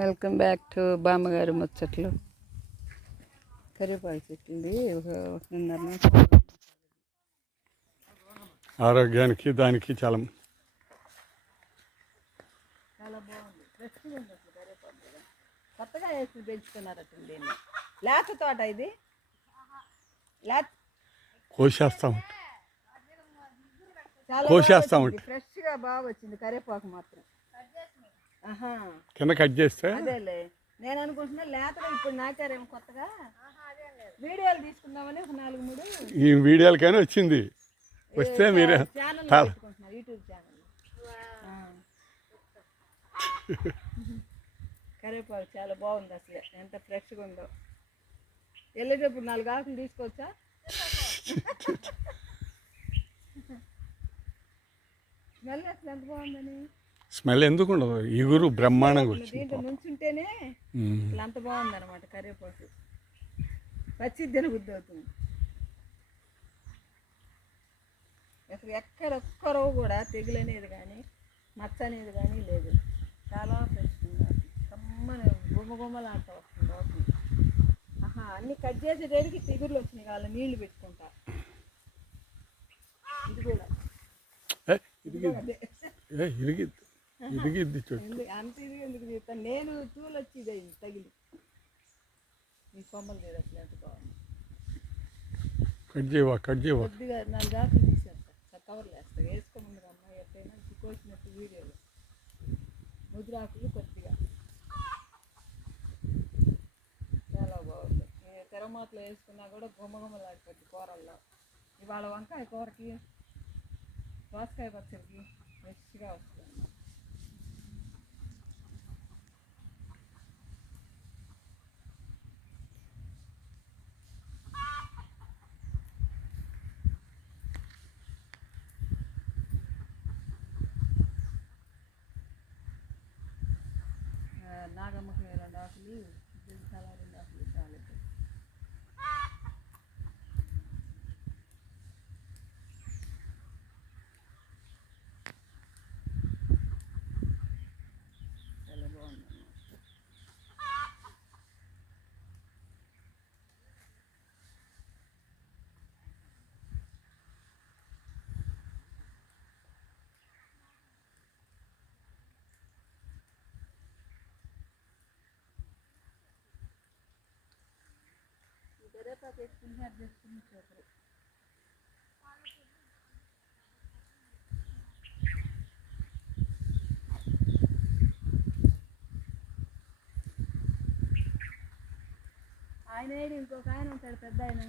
Welcome back to బామ్మగారి ముచ్చట్లు. కరివేపాకు చెట్టు ఉంది ఒక ఒకటిన్నర నుంచి ఆరోగ్యానికి దానికి చాలా చాలా బాగుంది. ఫ్రెష్గా ఉంది అసలు కరివేపాకు కూడా. కొత్తగా వేసి పెంచుకున్నారట దీన్ని లేత తోట ఇది? లేత. కోసేస్తాం. చాలా కోసేస్తా. ఫ్రెష్గా బాగా వచ్చింది కరివేపాకు మాత్రం. కింద కట్ చేస్తే? అదేలే. నేను అనుకుంటున్నా లేతగా ఇప్పుడు నాటారేమో కొత్తగా. వీడియోలు తీసుకుందామని ఒక నాలుగు మూడు. ఈ వీడియోలకైనా వచ్చింది. వస్తే మీరే యూట్యూబ్ ఛానల్. కరివేపాకు చాలా బాగుంది అసలు. ఎంత ఫ్రెష్గా ఉందో. వెళ్ళేటప్పుడు నాలుగు ఆకులు తీసుకోవచ్చా? స్మెల్ అసలు ఎంత బాగుందని? స్మెల్ ఎందుకు ఉండదు ఇగురు బ్రహ్మాండంగా వచ్చింది దీంట్లో నుంచుంటేనే. అసలు అంత బాగుంది అనమాట కరివేపాకు. పచ్చి తినబుద్ధి అవుతుంది. అసలు ఎక్కడ ఒక్కరో కూడా తెగులనేది కానీ మచ్చ అనేది కానీ లేదు. చాలా ఫ్రెష్ ఉంది. కమ్మని గుమ్మ గుమ్మలాంటి వస్తుంది అవుతుంది ఆహా అన్ని కట్ చేసేటడికి తెగుళ్ళు వచ్చినాయి వాళ్ళ నీళ్ళు పెట్టుకుంటా. ఇది కూడా. ఏ, ఎందుకు? అంత ఇది ఎందుకు తీస్తాను నేను చూలు వచ్చి ఇది తగిలి. ఈ కొమ్మలు మీద అసలు ఎంత బాగుంది? కట్ చేయవా కట్ చేయవా? కొద్దిగా నాలుగు ఆకులు తీసేస్తా. కవర్లు వేస్తా. వేసుకోమంది అమ్మాయి ఎప్పుడైనా కోసినట్టు వీడియోలో ముద్రాకులు కొద్దిగా. చాలా బాగుంది. నేను తెరమాతలో వేసుకున్నా కూడా గుమ్మ గుమ్మలాడిపోద్ది కూరల్లో. ఇవాళ వంకాయ కూరకి దోసకాయ పచ్చడికి ఫ్రెష్గా వస్తుంది. you. కరివేపాకు వేసుకుని అది చేసుకుని చేపలు. ఆయన ఏడు ఇంకొక ఆయన ఉంటాడు పెద్ద ఆయన